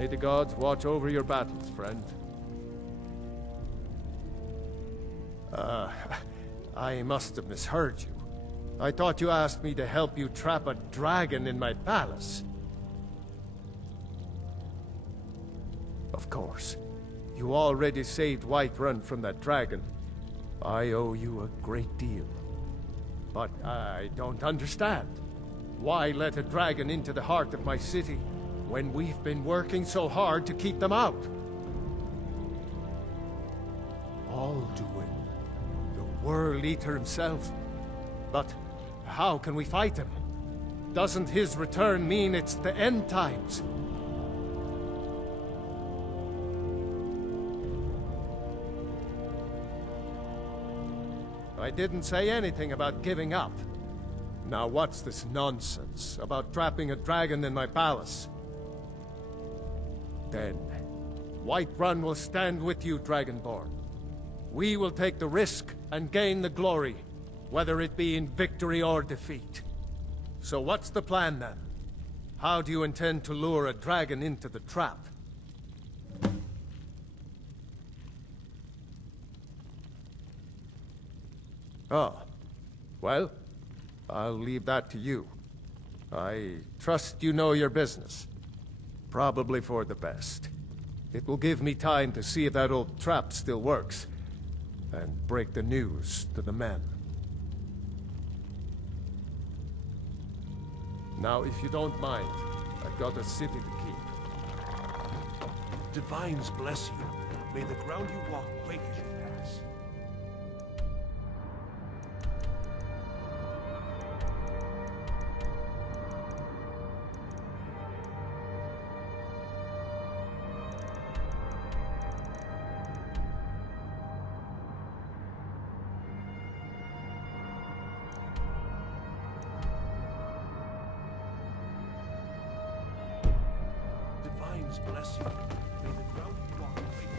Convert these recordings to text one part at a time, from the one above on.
May the gods watch over your battles, friend. I must have misheard you. I thought you asked me to help you trap a dragon in my palace. Of course. You already saved Whiterun from that dragon. I owe you a great deal. But I don't understand. Why let a dragon into the heart of my city when we've been working so hard to keep them out? Alduin, the World Eater himself. But how can we fight him? Doesn't his return mean it's the end times? I didn't say anything about giving up. Now what's this nonsense about trapping a dragon in my palace? Then, Whiterun will stand with you, Dragonborn. We will take the risk and gain the glory, whether it be in victory or defeat. So what's the plan then? How do you intend to lure a dragon into the trap? Oh, well, I'll leave that to you. I trust you know your business. Probably for the best. It will give me time to see if that old trap still works, and break the news to the men. Now, if you don't mind, I've got a city to keep. Divines bless you. May the ground you walk quake as you pass. Divines bless you. May the ground you walk quake.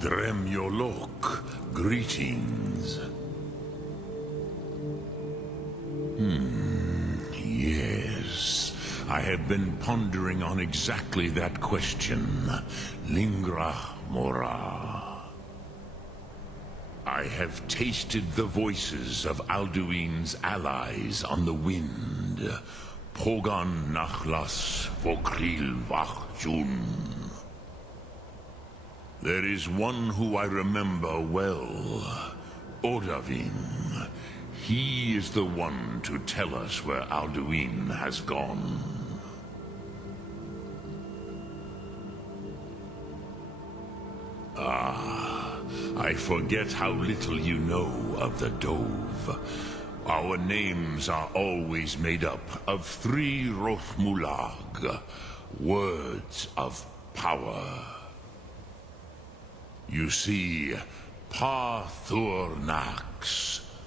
Dremyolok, greetings. Yes. I have been pondering on exactly that question. Lingra mora. I have tasted the voices of Alduin's allies on the wind. Pogan nachlas vokril vachjun. There is one who I remember well, Odavin. He is the one to tell us where Alduin has gone. I forget how little you know of the Dove. Our names are always made up of 3 Rothmulag, words of power. You see, Parthurnax,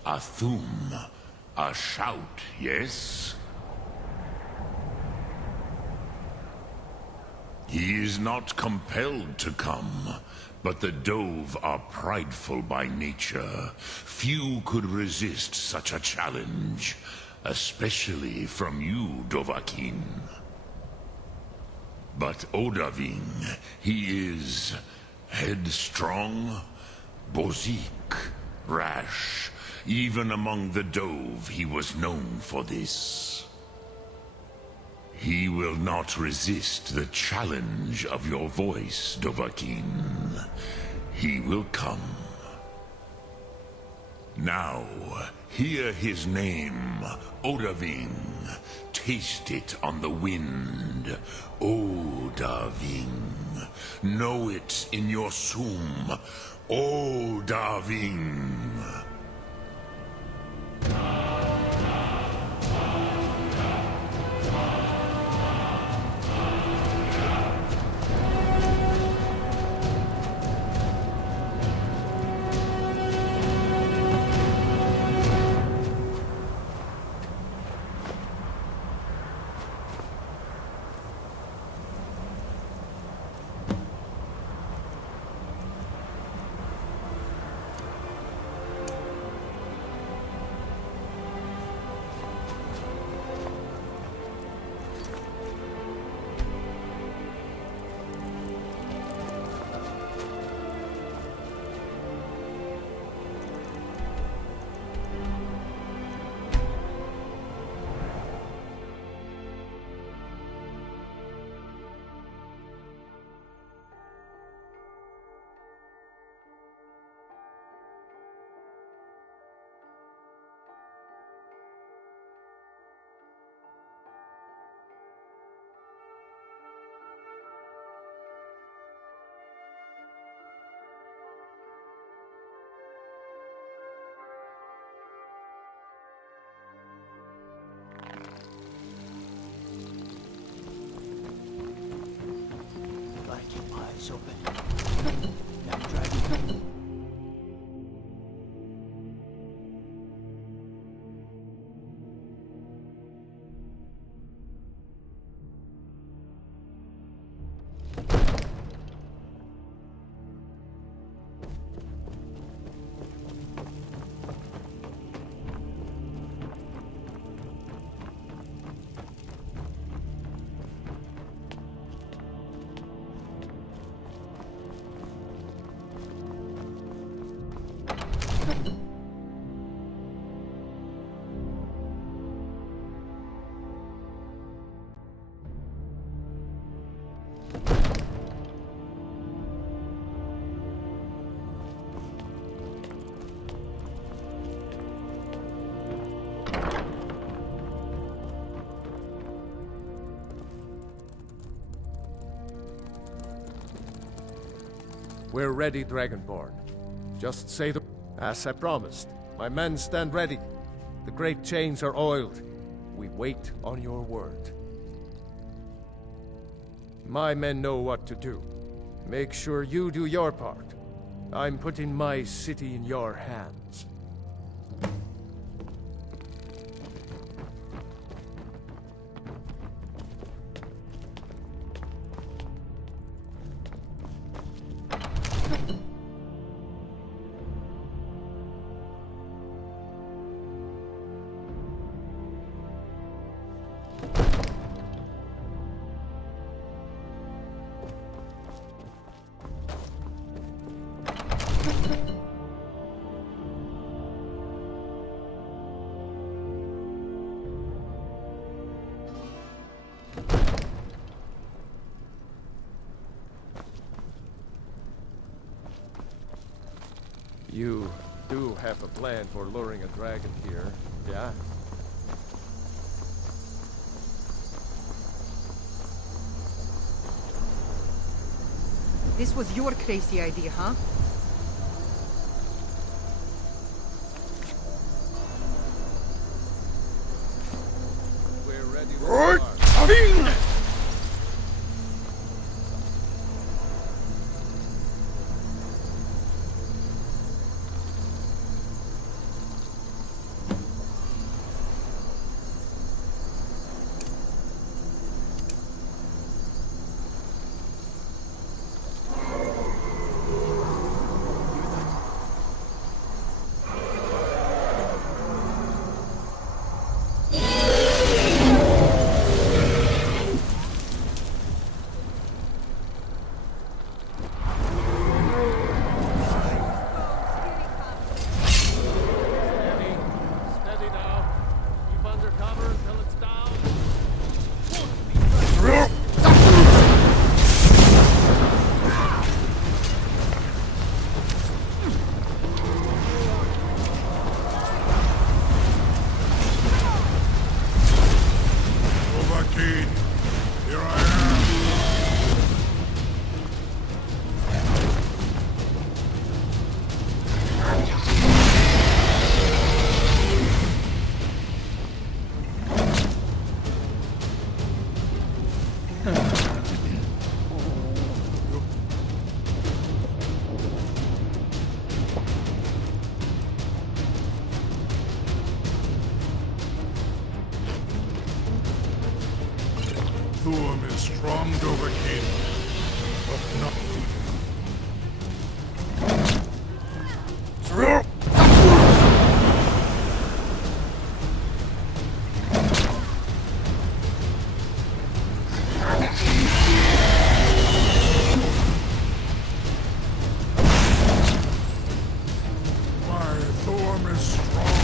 a thum, a shout, yes? He is not compelled to come, but the Dove are prideful by nature. Few could resist such a challenge, especially from you, Dovahkiin. But Odahviing, he is headstrong, bozik, rash. Even among the Dove, he was known for this. He will not resist the challenge of your voice, Dovahkiin. He will come. Now, hear his name, Odahviing. Taste it on the wind, Odahviing. Know it in your sum, Odahviing. Open. Now, Dragon. We're ready, Dragonborn. Just say the... As I promised, my men stand ready. The great chains are oiled. We wait on your word. My men know what to do. Make sure you do your part. I'm putting my city in your hands. You do have a plan for luring a dragon here, yeah? This was your crazy idea, huh? Steady. Steady now. Keep under cover until it's down. Dovahkiin, here I am. Thuum is strong, Dovahkiin, but not... Why, Thuum is strong.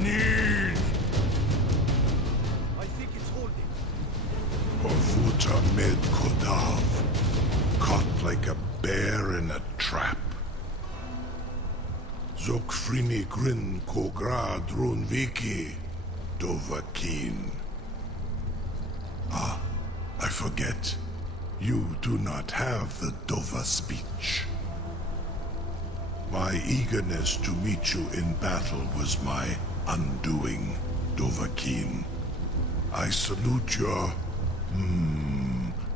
Need I think it's holding. Ofuta Med Kodav, caught like a bear in a trap. Zokfrini Grin Kogra Drunviki, Dovahkiin. Ah, I forget. You do not have the Dova speech. My eagerness to meet you in battle was my undoing, Dovahkiin. I salute your,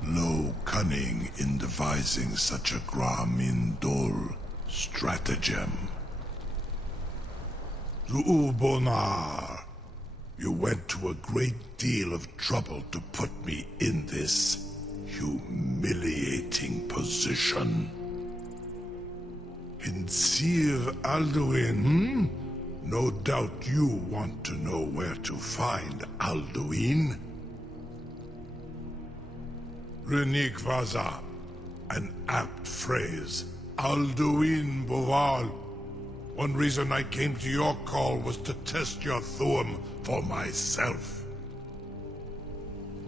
low cunning in devising such a Gramindol stratagem. Zuubonar, you went to a great deal of trouble to put me in this humiliating position. In Sir Alduin, no doubt you want to know where to find Alduin. Renik Vaza, an apt phrase. Alduin Boval. One reason I came to your call was to test your Thuum for myself.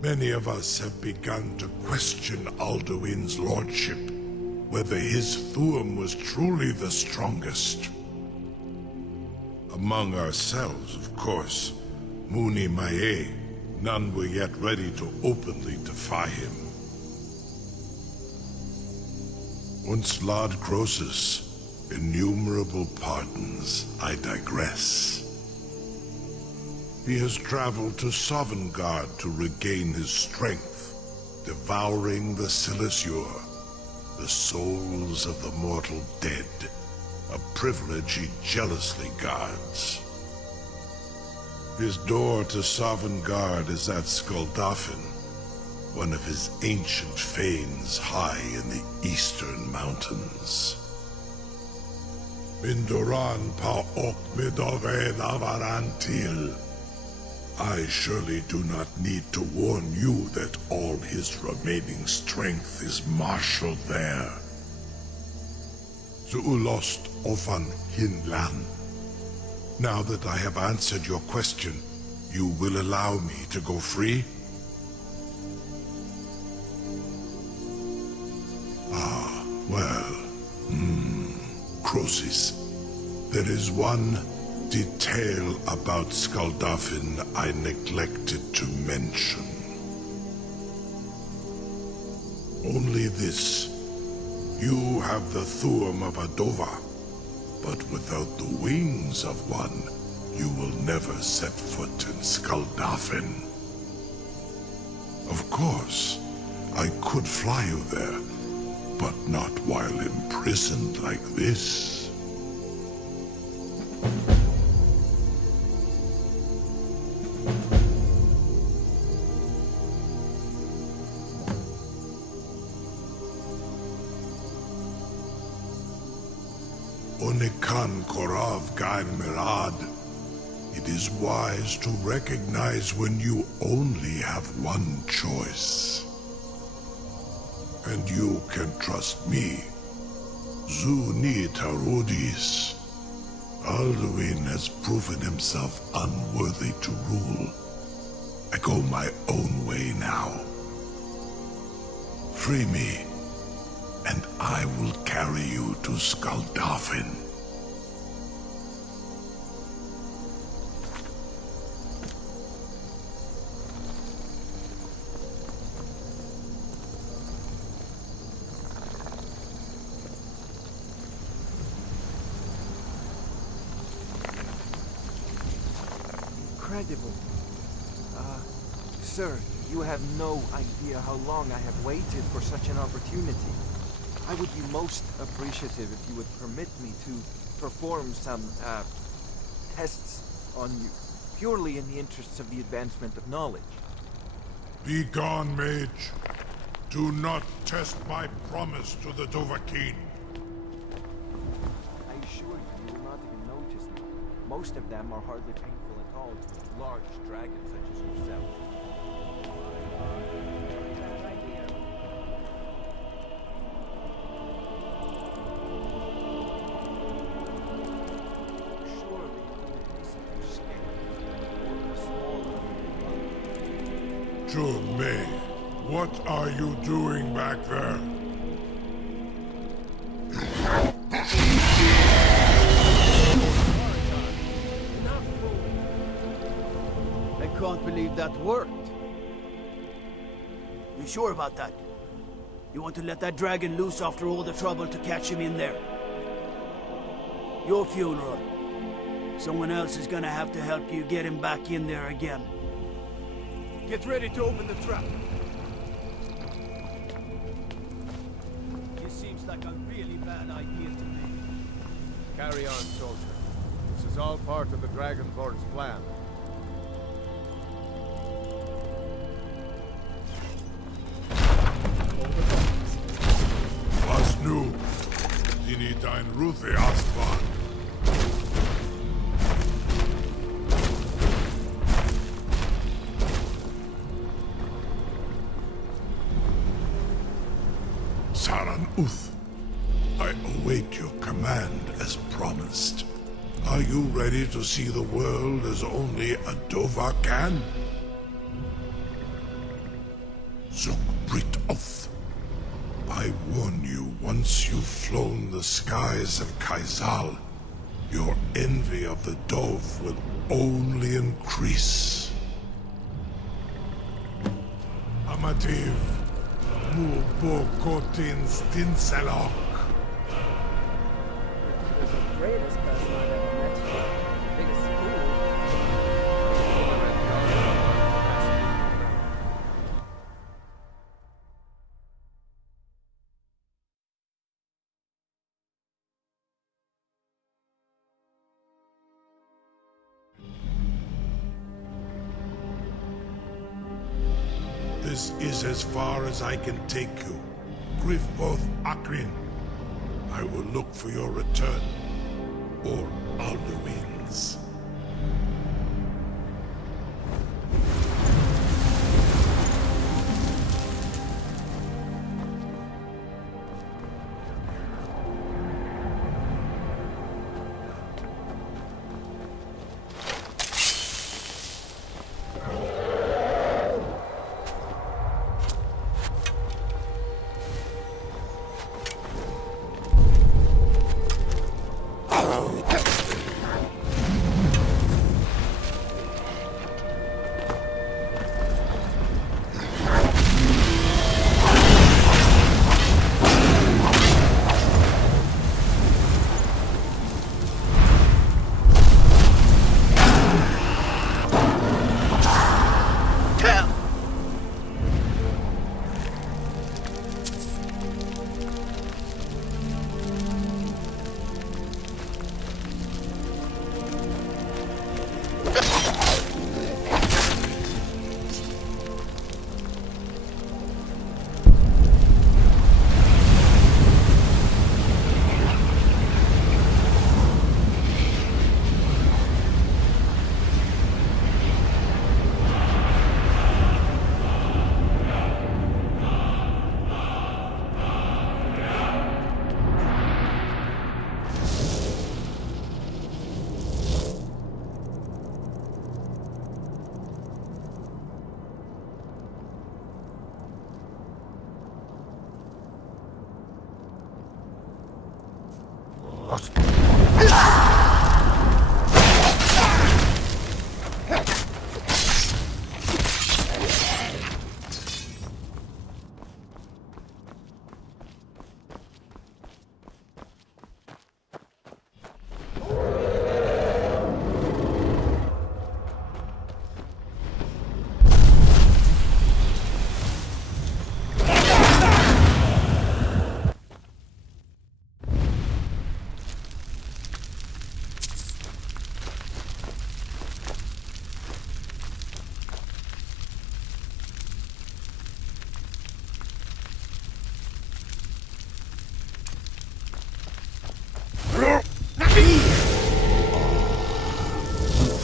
Many of us have begun to question Alduin's lordship, whether his Thuum was truly the strongest. Among ourselves, of course, Muni Mae, none were yet ready to openly defy him. Once Lord Croesus, innumerable pardons, I digress. He has traveled to Sovngarde to regain his strength, devouring the Silesure, the souls of the mortal dead, a privilege he jealously guards. His door to Sovngarde is at Skuldafn, one of his ancient fanes high in the eastern mountains. Mindoran pa ok midove lavarantil. I surely do not need to warn you that all his remaining strength is marshaled there. Zuulost ofan hinlan. Now that I have answered your question, you will allow me to go free? Ah, well, Croesus, there is one detail about Skaldafin I neglected to mention. Only this. You have the Thuum of a Dova, but without the wings of one, you will never set foot in Skaldafin. Of course, I could fly you there, but not while imprisoned like this. Onikan Korav Gair Mirad. It is wise to recognize when you only have one choice. And you can trust me. Zuni Tarudis. Alduin has proven himself unworthy to rule. I go my own way now. Free me, and I will carry you to Skaldafin. Incredible. Sir, you have no idea how long I have waited for such an opportunity. I would be most appreciative if you would permit me to perform some, tests on you, purely in the interests of the advancement of knowledge. Be gone, mage. Do not test my promise to the Dovahkiin. I assure you, you will not even notice me. Most of them are hardly painful at all to large dragons such as yourself. May, what are you doing back there? I can't believe that worked. You sure about that? You want to let that dragon loose after all the trouble to catch him in there? Your funeral. Someone else is gonna have to help you get him back in there again. Get ready to open the trap. This seems like a really bad idea to me. Carry on, soldier. This is all part of the Dragonborn's plan. Was nu? Dini dein Ruthi Aspan. Saran Uth, I await your command as promised. Are you ready to see the world as only a Dova can? Zuk Brit Oth, I warn you, once you've flown the skies of Kaizal, your envy of the Dove will only increase. Amativ. Mubokotin Stinselok. The greatest person I've ever met. Biggest fool. This is as far as I can take you. Grifboth Akrin. I will look for your return. Or Alduin's. The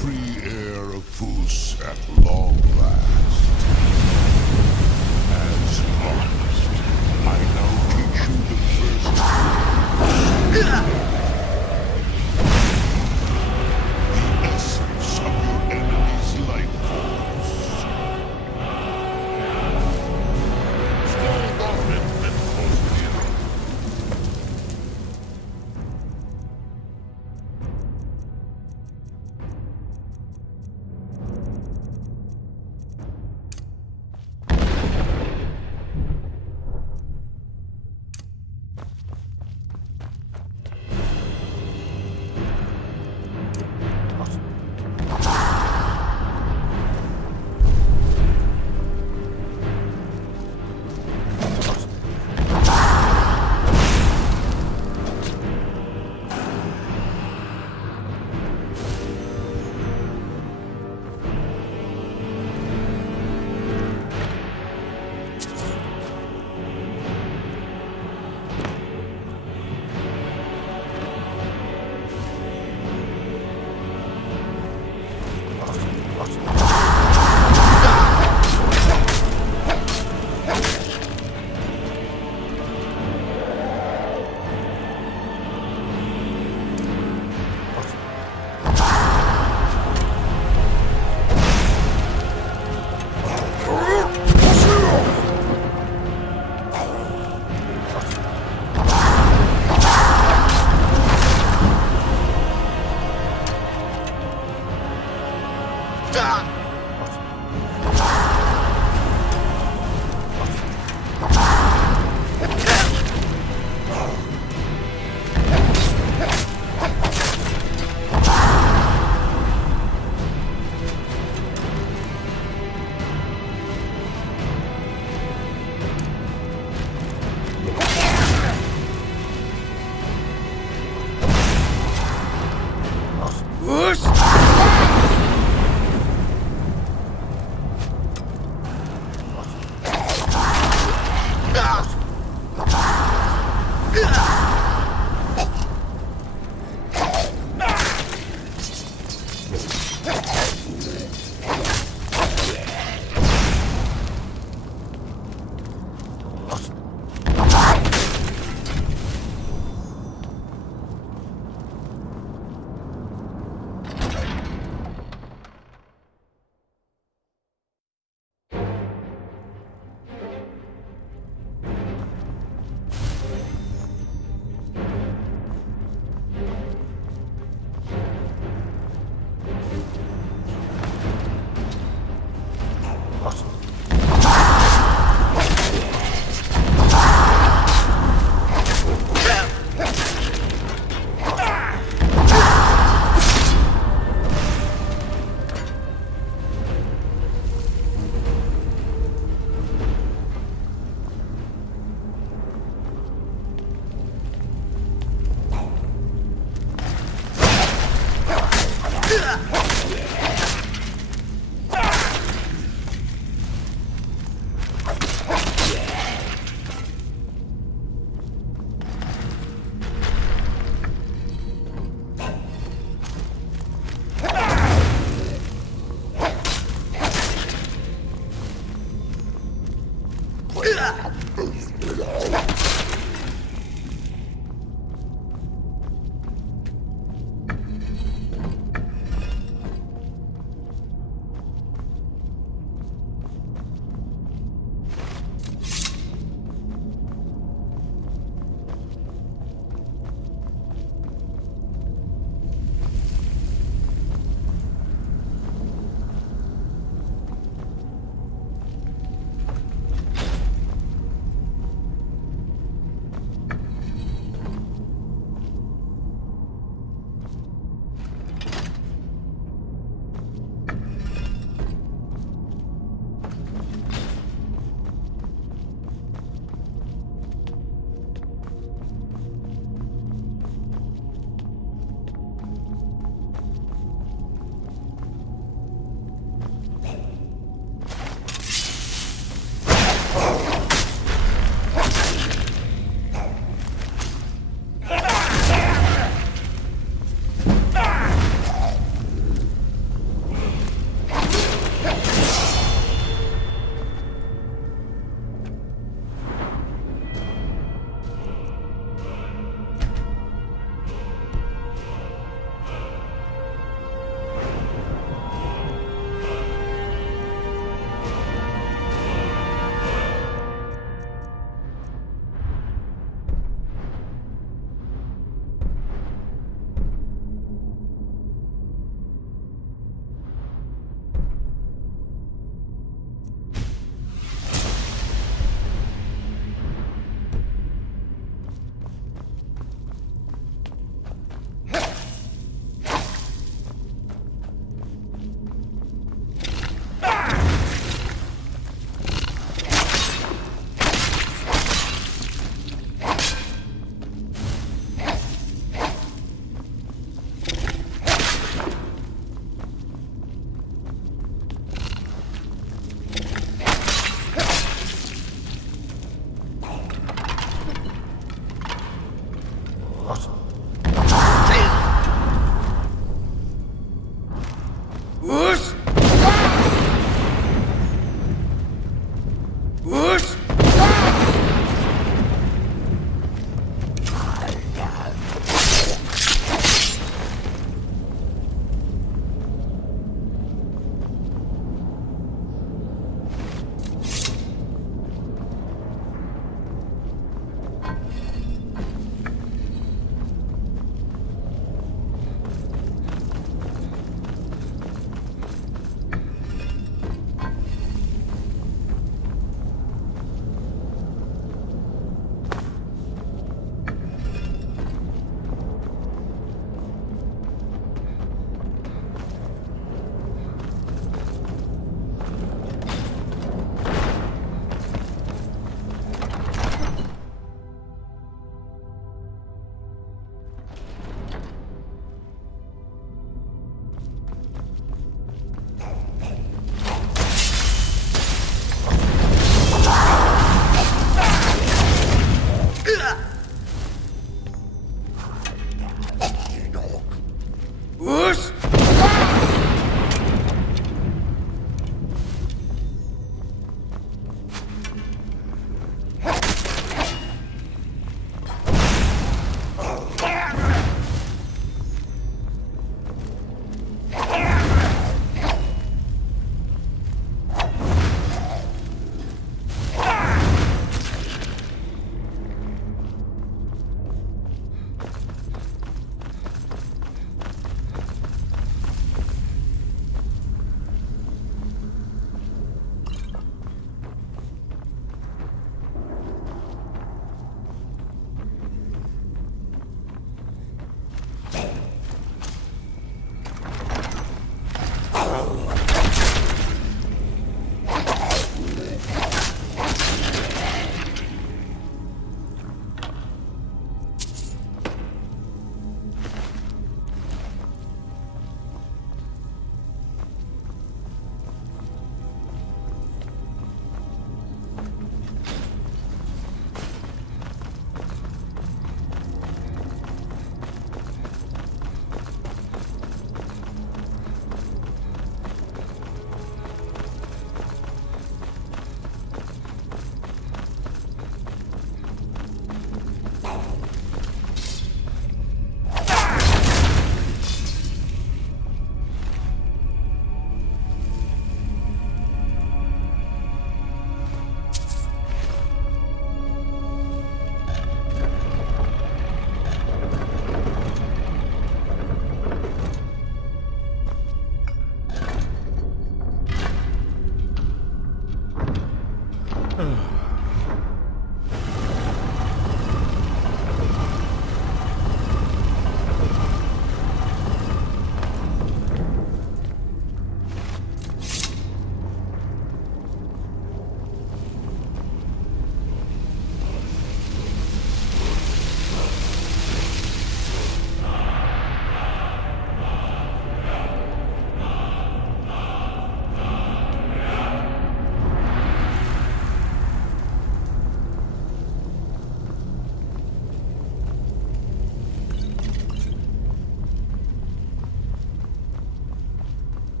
free air of Fus at long last. As promised, I now teach you the first the essence of your enemy's life force. Stand on it, Mythopia.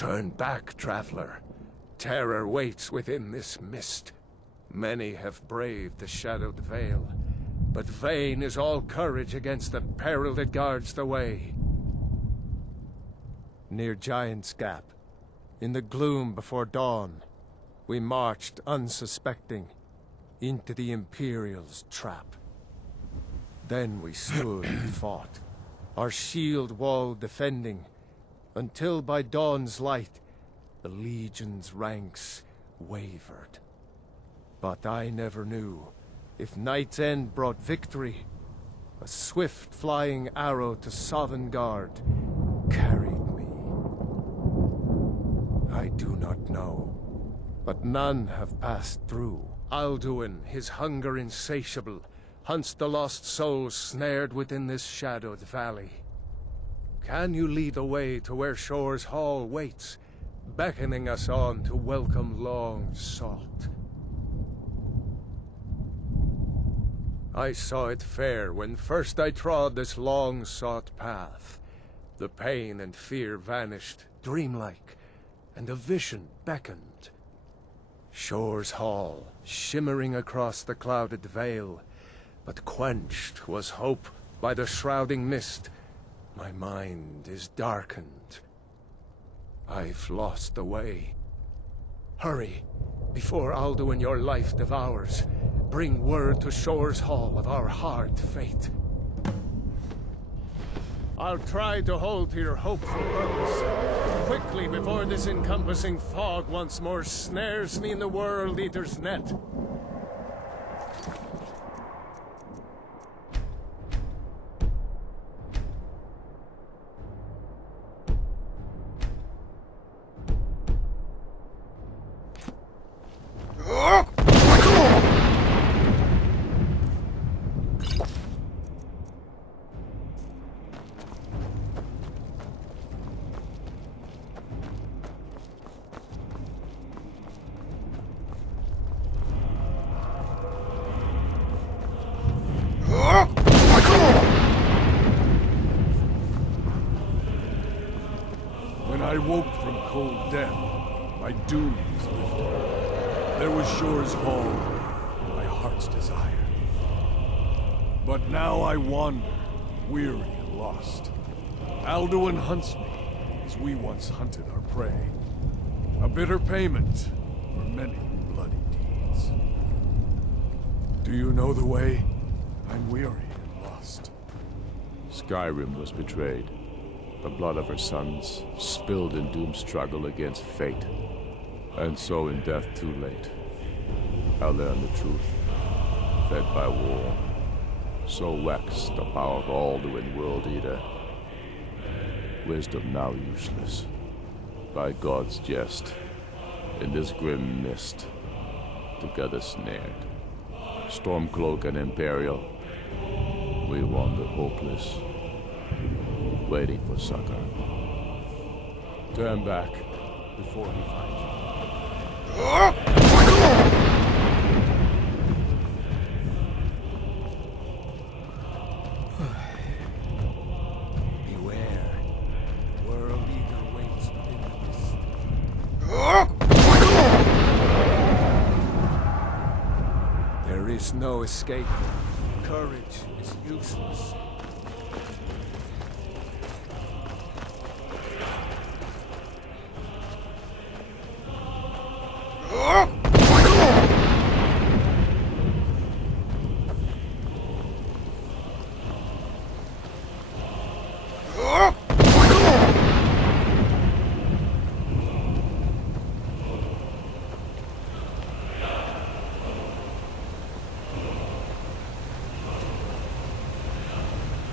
Turn back, traveler. Terror waits within this mist. Many have braved the shadowed vale, but vain is all courage against the peril that guards the way. Near Giant's Gap, in the gloom before dawn, we marched unsuspecting into the Imperial's trap. Then we stood and fought, our shield wall defending, until by dawn's light the Legion's ranks wavered. But I never knew if Night's End brought victory. A swift flying arrow to Sovngarde carried me. I do not know, but none have passed through. Alduin, his hunger insatiable, hunts the lost souls snared within this shadowed valley. Can you lead the way to where Shore's Hall waits, beckoning us on to welcome long sought? I saw it fair when first I trod this long-sought path. The pain and fear vanished, dreamlike, and a vision beckoned. Shore's Hall, shimmering across the clouded vale, but quenched was hope by the shrouding mist. My mind is darkened. I've lost the way. Hurry, before Alduin your life devours. Bring word to Shore's Hall of our hard fate. I'll try to hold to your hopeful purpose. Quickly, before this encompassing fog once more snares me in the World Eater's net. When I woke from cold death, my doom was lifted. There was Shore's Hall, my heart's desire. But now I wander, weary and lost. Alduin hunts me, as we once hunted our prey. A bitter payment for many bloody deeds. Do you know the way? I'm weary and lost. Skyrim was betrayed. The blood of her sons, spilled in doom struggle against fate. And so in death too late, I learned the truth. Fed by war, so waxed the power of Alduin World Eater. Wisdom now useless. By God's jest, in this grim mist, together snared. Stormcloak and Imperial, we wander hopeless, waiting for succor. Turn back before he finds you. Beware. World Eater waits within the mist. There is no escape. Courage is useless.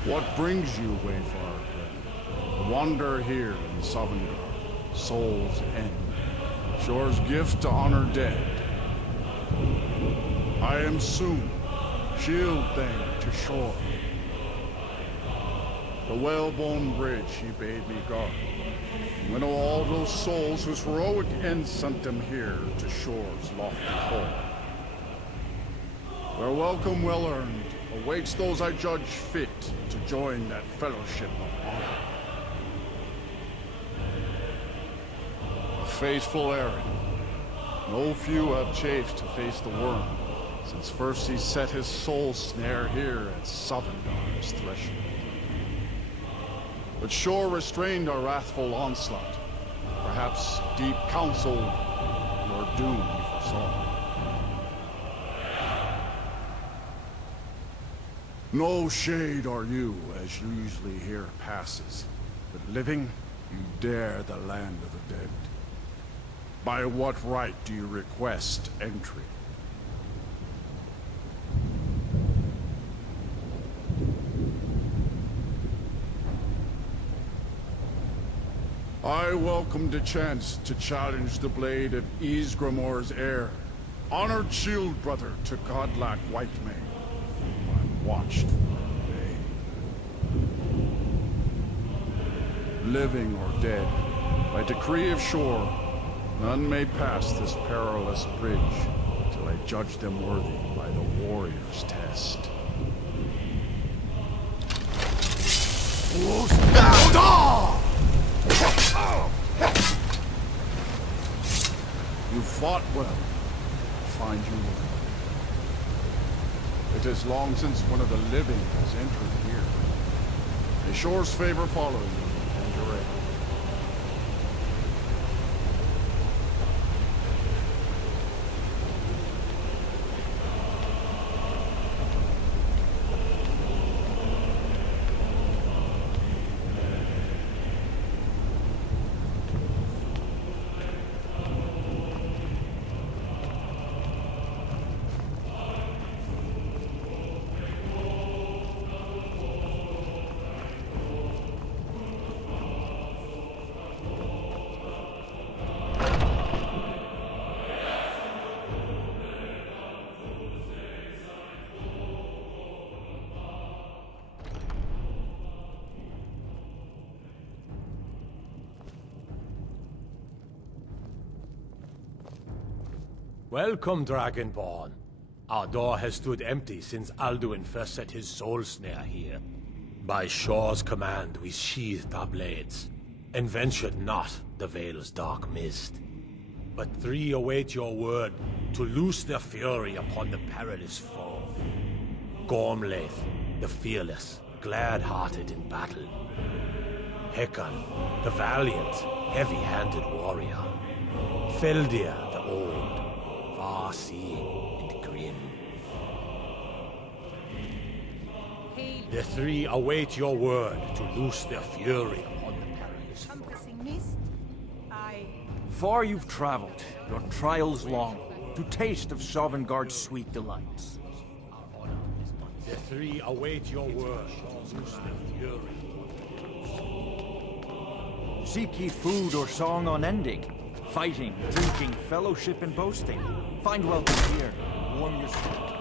What brings you, Wayfarer? Wander here in Sovngarde, Soul's End, Shore's gift to honor dead. I am soon, shield thing to Shore. The whalebone bridge he bade me guard. Winnow all those souls whose heroic end sent them here to Shore's lofty hall. Their welcome well earned awaits those I judge fit to join that fellowship of honor. faithful Aaron. No few have chafed to face the worm, since first he set his soul snare here at Sovendar's threshold. But Shor restrained our wrathful onslaught. Perhaps deep counsel, your doom he foresaw. No shade are you, as usually here passes. But living, you dare the land of the dead. By what right do you request entry? I welcome the chance to challenge the blade of Ysgramor's heir, honored shield brother to godlike white man. I'm watched for in vain. Living or dead, by decree of Shor, none may pass this perilous bridge till I judge them worthy by the warrior's test. You fought well. I find you well. It is long since one of the living has entered here. May Shor's favor follow you, and your aid. Welcome, Dragonborn. Our door has stood empty since Alduin first set his soul snare here. By Shor's command, we sheathed our blades, and ventured not the Vale's dark mist. But three await your word to loose their fury upon the perilous foe. Gormlaith, the fearless, glad-hearted in battle. Hekon, the valiant, heavy-handed warrior. Feldir, the old, far-seeing and grim. The three await your word to loose their fury upon the perilous foe. Compassing mist. Far you've traveled, your trials long, to taste of Sovngarde's sweet delights. The three await your word to loose their fury. Seek ye food or song unending, fighting, drinking, fellowship, and boasting. Find welcome here, warm your spirit.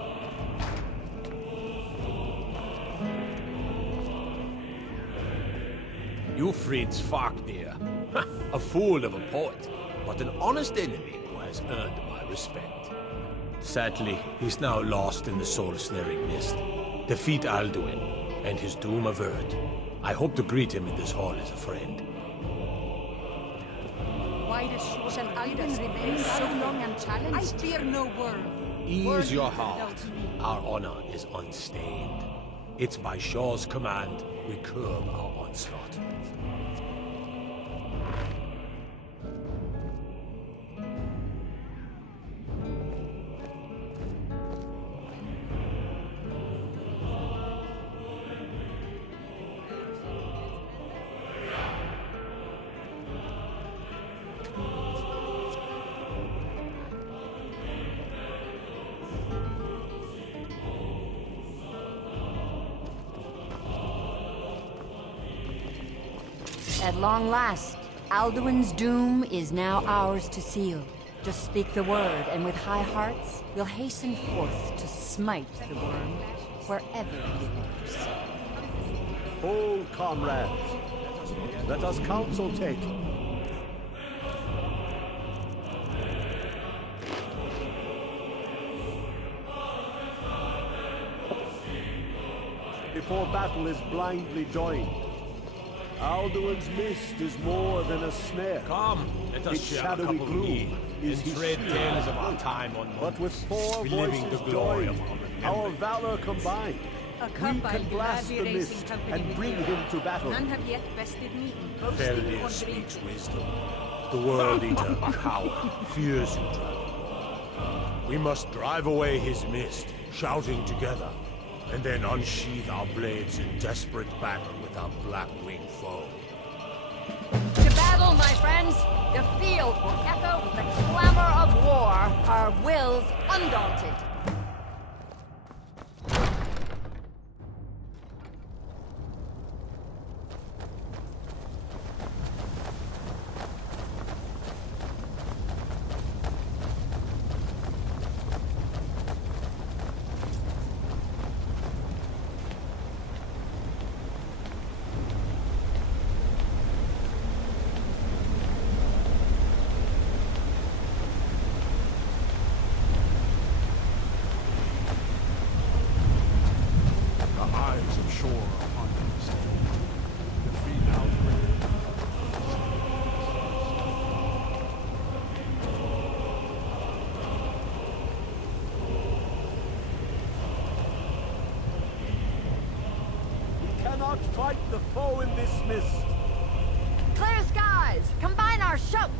You freed Svarknir, a fool of a poet, but an honest enemy who has earned my respect. Sadly, he's now lost in the soul-snaring mist. Defeat Alduin, and his doom avert. I hope to greet him in this hall as a friend. Why shall Alduin remain so long unchallenged? I fear no worm. Ease your heart. Our honor is unstained. It's by Shor's command we curb our onslaught. At long last, Alduin's doom is now ours to seal. Just speak the word, and with high hearts, we'll hasten forth to smite the worm wherever he lurks. Hold, comrades. Let us counsel take. Before battle is blindly joined, Alduin's mist is more than a snare. Come, let us Its share a shadowy cup of gloom tea is and his trade shield. tales of our time on But with four reliving voices the glory joined, of our valor combined, A we cup I'll can blast gladly the race mist in company and with bring you. him to battle. None have yet bested me in boasting Feldir or speaks drinking. wisdom. The World Eater, coward, fears you, Dragon. We must drive away his mist, shouting together, and then unsheath our blades in desperate battle with our black-winged foe. To battle, my friends! The field will echo with the clamor of war, our wills undaunted. The eyes of shore are upon us. Defeat outrage. We cannot fight the foe in this mist. Clear skies! Combine our shouts!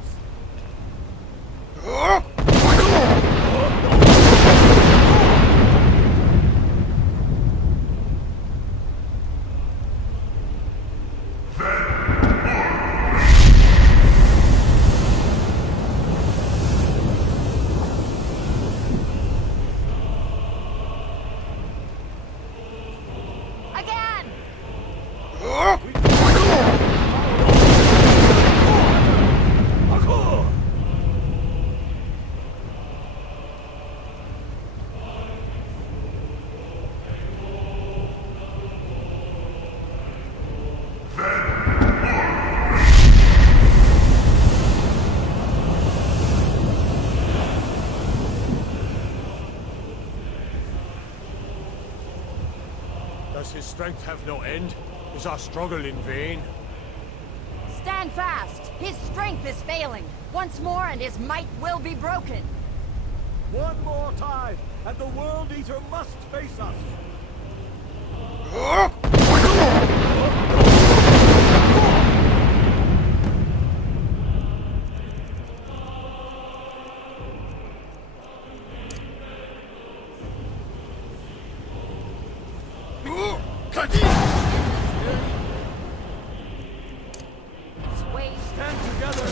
Again! Does his strength have no end? Is our struggle in vain? Stand fast! His strength is failing. Once more and his might will be broken. One more time, and the World Eater must face us. Sway Stand together.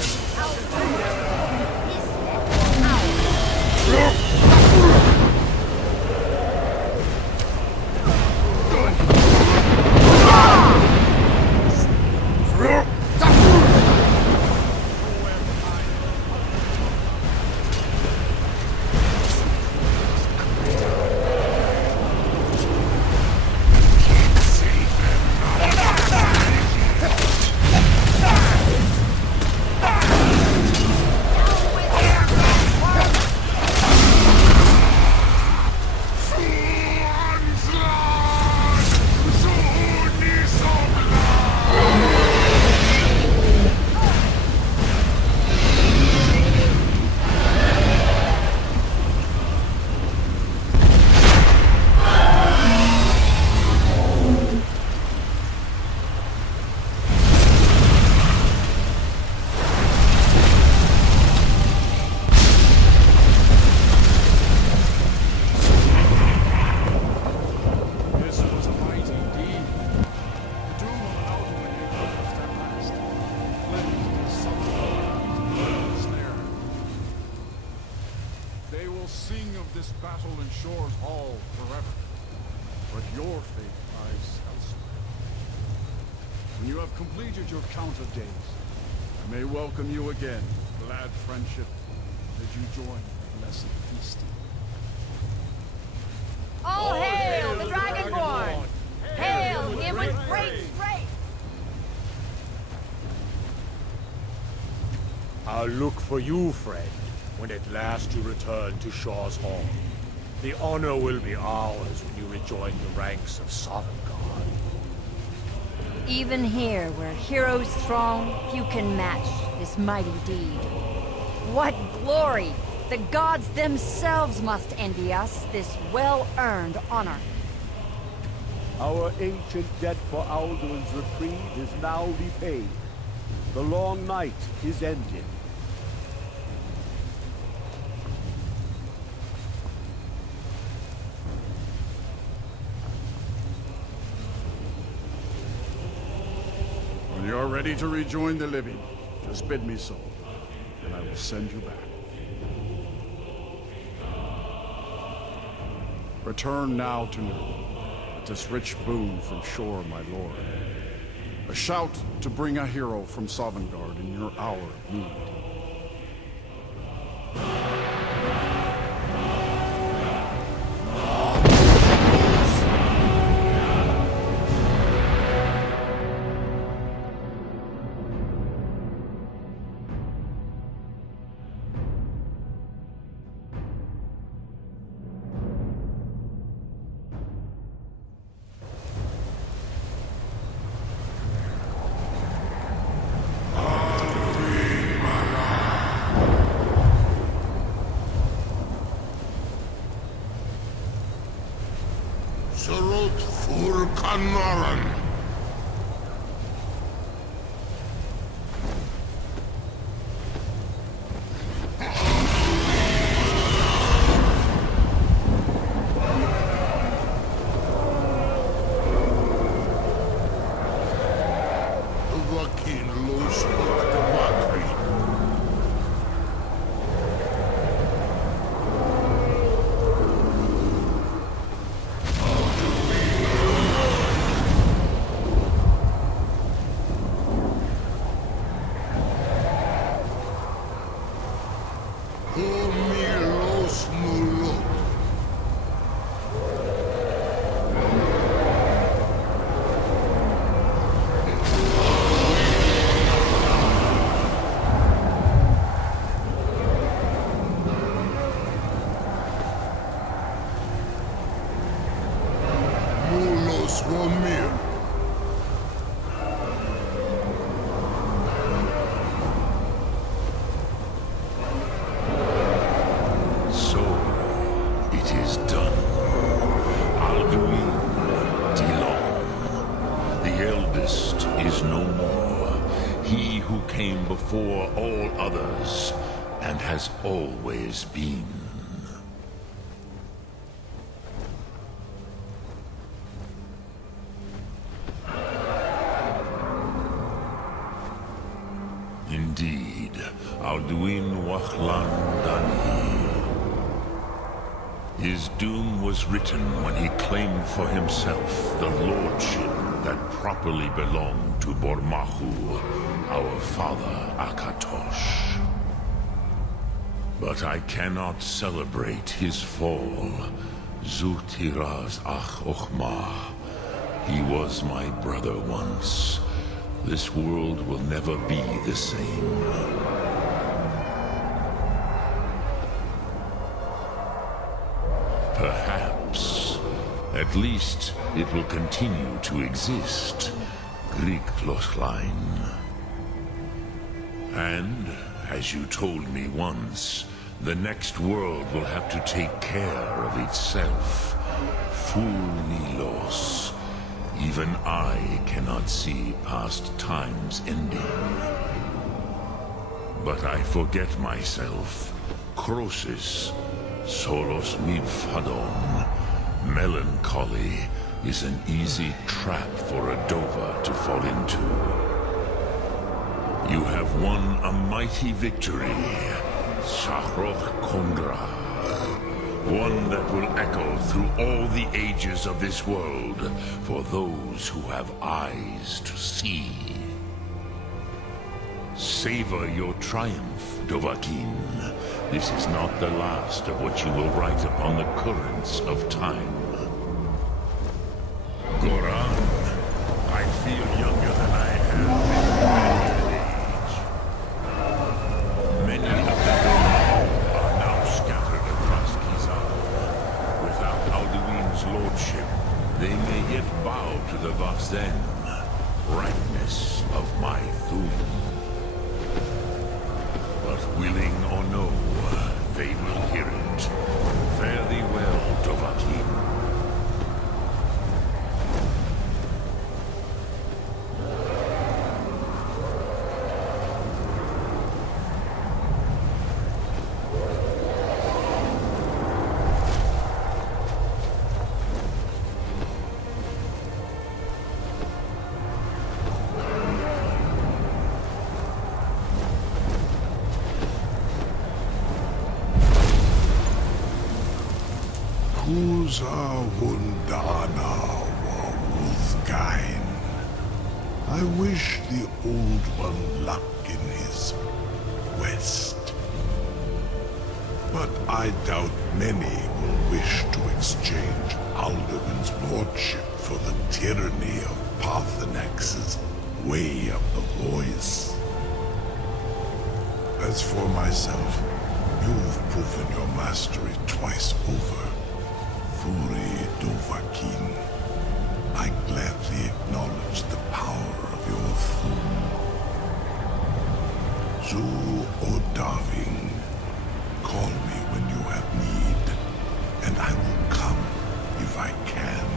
This was a mighty deed. The doom of Alduin may closed at last. Cleansed is something the snare. They will sing of this battle in Shore's Hall forever. But your fate lies elsewhere. When you have completed your count of days, I may welcome you again, glad friendship, as you join the blessed feasting. All hail the Dragonborn! Hail him with great strength! I'll look for you, friend, when at last you return to Shaw's Hall. The honor will be ours when you rejoin the ranks of Sovngarde. Even here, where heroes throng, few can match this mighty deed. What glory! The gods themselves must envy us this well-earned honor. Our ancient debt for Alduin's reprieve is now repaid. The long night is ended. When you're ready to rejoin the living, just bid me so, and I will send you back. Return now to Nurgle, with this rich boon from shore, my lord. A shout to bring a hero from Sovngarde in your hour of need. Surut fur Kanoran. Vakin los Vakri. So, it is done. Alduin Dilon, the eldest, is no more. He who came before all others, and has always been. Indeed, Alduin Wachlan Dani. His doom was written when he claimed for himself the lordship that properly belonged to Bormahu, our father Akatosh. But I cannot celebrate his fall. Zutiraz Ach Ochma. He was my brother once. This world will never be the same. Perhaps. At least it will continue to exist. Griklochlein. And, as you told me once, the next world will have to take care of itself. Fulnilos. Even I cannot see past time's ending. But I forget myself. Crosis, solos midfadon. Melancholy is an easy trap for a Dova to fall into. You have won a mighty victory, Shahroch Kondra. One that will echo through all the ages of this world for those who have eyes to see. Savor your triumph, Dovahkiin. This is not the last of what you will write upon the currents of time. Goran, I feel younger than I have been in age. Many of the Dova are now scattered across Kizan. Without Alduin's lordship, they may yet bow to the Vasen. Uza Wundana Wawuthgain. I wish the Old One luck in his quest. But I doubt many will wish to exchange Alduin's lordship for the tyranny of Paarthurnax's way of the voice. As for myself, you've proven your mastery twice over. Furi Dovahkiin, I gladly acknowledge the power of your Thum. Zu Odaving, call me when you have need, and I will come if I can.